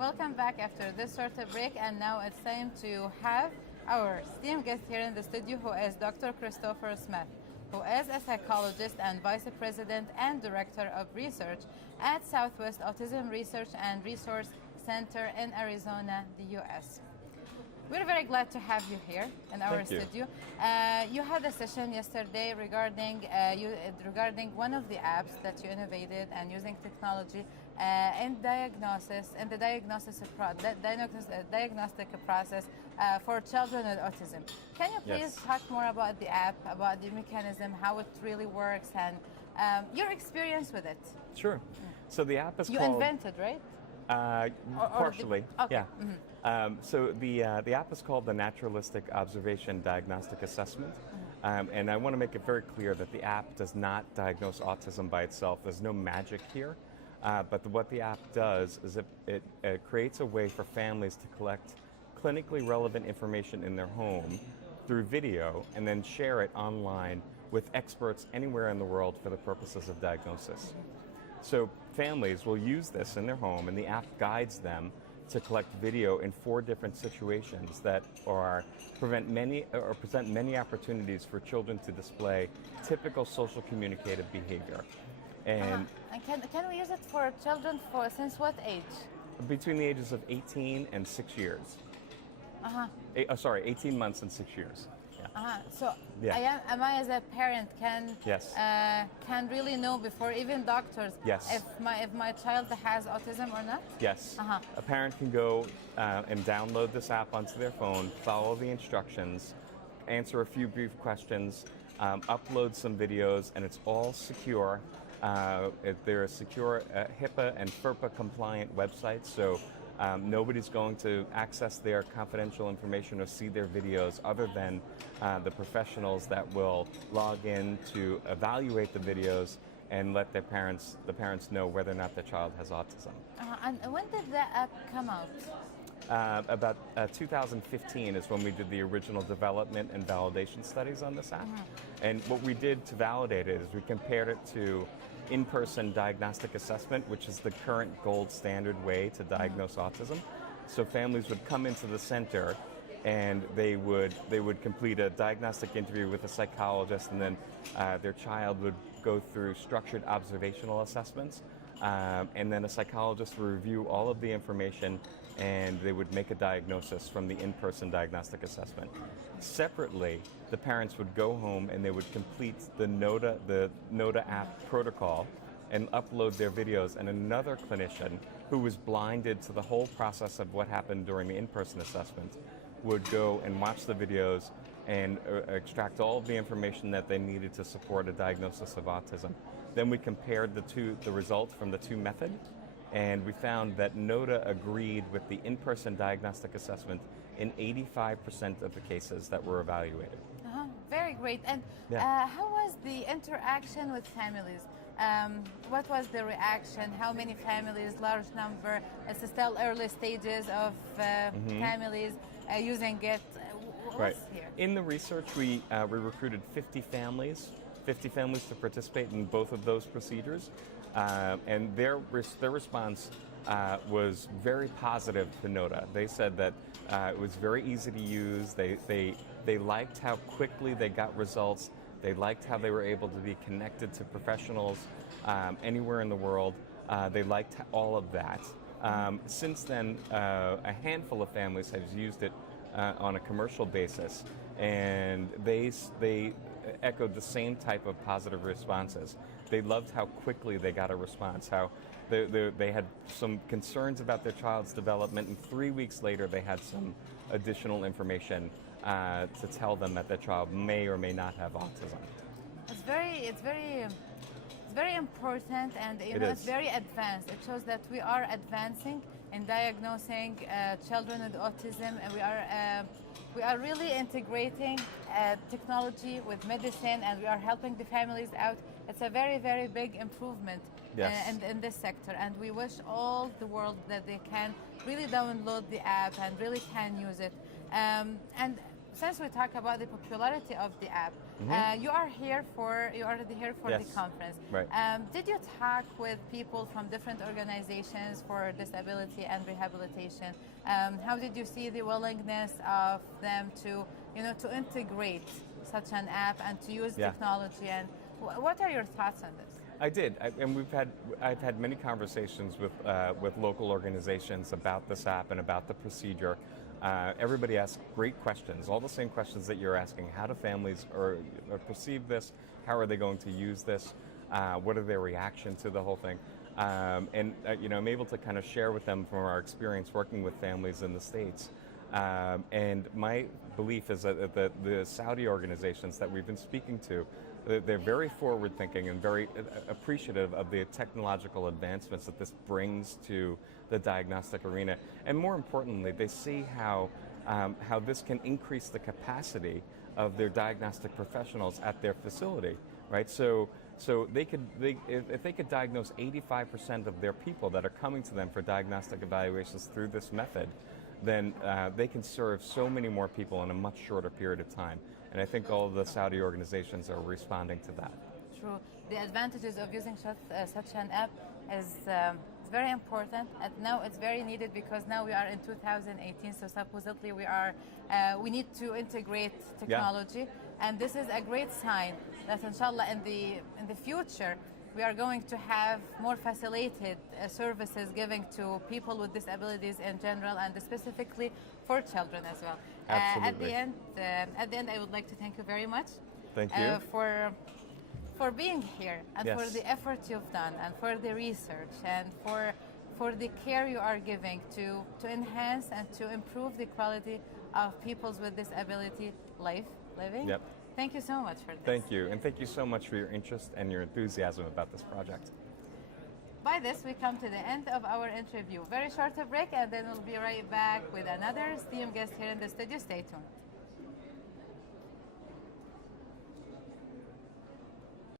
Welcome back after this short break, and now it's time to have our esteemed guest here in the studio, who is Dr. Christopher Smith, who is a psychologist and Vice President and Director of Research at Southwest Autism Research and Resource Center in Arizona, the U.S. We're very glad to have you here in our studio. You had a session yesterday regarding one of the apps that you innovated and using technology in the diagnostic process for children with autism. Can you please talk more about the app, about the mechanism, how it really works, and your experience with it? Sure. So the app is you called... You invented, right? Partially, okay. yeah. Mm-hmm. So the app is called the Naturalistic Observation Diagnostic Assessment, and I want to make it very clear that the app does not diagnose autism by itself. There's no magic here, but what the app does is it creates a way for families to collect clinically relevant information in their home through video and then share it online with experts anywhere in the world for the purposes of diagnosis. So families will use this in their home, and the app guides them to collect video in 4 different situations that present many opportunities for children to display typical social communicative behavior. And can we use it for children since what age? Between the ages of 18 and 6 years. 18 months and 6 years. So am I as a parent can really know before even doctors if my child has autism or not? Yes. A parent can go and download this app onto their phone, follow the instructions, answer a few brief questions, upload some videos, and it's all secure. They're a secure HIPAA and FERPA compliant website, so nobody's going to access their confidential information or see their videos other than the professionals that will log in to evaluate the videos and let the parents know whether or not their child has autism. And when did that app come out? About 2015 is when we did the original development and validation studies on this app. And what we did to validate it is we compared it to in-person diagnostic assessment, which is the current gold standard way to diagnose autism. So families would come into the center and they would complete a diagnostic interview with a psychologist, and then their child would go through structured observational assessments, and then a psychologist would review all of the information and they would make a diagnosis from the in-person diagnostic assessment. Separately, the parents would go home and they would complete the NODA app protocol and upload their videos, and another clinician who was blinded to the whole process of what happened during the in-person assessment would go and watch the videos and extract all of the information that they needed to support a diagnosis of autism. Then we compared the results from the two methods, and we found that NODA agreed with the in-person diagnostic assessment in 85% of the cases that were evaluated. Very great. And how was the interaction with families? What was the reaction? How many families, large number? It's still early stages of families using it. What's here? In the research, we recruited 50 families to participate in both of those procedures, and their response was very positive to NODA. They said that it was very easy to use. They liked how quickly they got results. They liked how they were able to be connected to professionals anywhere in the world. They liked all of that. Since then, a handful of families have used it on a commercial basis, and they echoed the same type of positive responses. They loved how quickly they got a response, how they had some concerns about their child's development, and 3 weeks later they had some additional information to tell them that their child may or may not have autism. It's very important, and it's very advanced. It shows that we are advancing in diagnosing children with autism, and we are really integrating technology with medicine, and we are helping the families out. It's a very, very big improvement in this sector, and we wish all the world that they can really download the app and really can use it. And since we talk about the popularity of the app, you are already here for Yes. the conference. Right. Did you talk with people from different organizations for disability and rehabilitation? How did you see the willingness of them to, to integrate such an app and to use Yeah. technology? And what are your thoughts on this? I did, and I've had many conversations with local organizations about this app and about the procedure. Everybody asks great questions, all the same questions that you're asking. How do families or perceive this? How are they going to use this? What are their reaction to the whole thing? And I'm able to kind of share with them from our experience working with families in the States. And my belief is that the Saudi organizations that we've been speaking to, they're very forward-thinking and very appreciative of the technological advancements that this brings to the diagnostic arena. And more importantly, they see how this can increase the capacity of their diagnostic professionals at their facility, right? So if they could diagnose 85% of their people that are coming to them for diagnostic evaluations through this method, then they can serve so many more people in a much shorter period of time. And I think all of the Saudi organizations are responding to that. True. The advantages of using such an app is very important, and now it's very needed because now we are in 2018, so supposedly we need to integrate technology, and this is a great sign that inshallah in the future we are going to have more facilitated services given to people with disabilities in general, and specifically for children as well. Absolutely. At the end, I would like to thank you very much. Thank you. For being here, and Yes. for the effort you've done, and for the research, and for the care you are giving to enhance and to improve the quality of peoples with disability living. Yep. Thank you so much for this. Thank you, and thank you so much for your interest and your enthusiasm about this project. By this, we come to the end of our interview. Very short break, and then we'll be right back with another esteemed guest here in the studio. Stay tuned.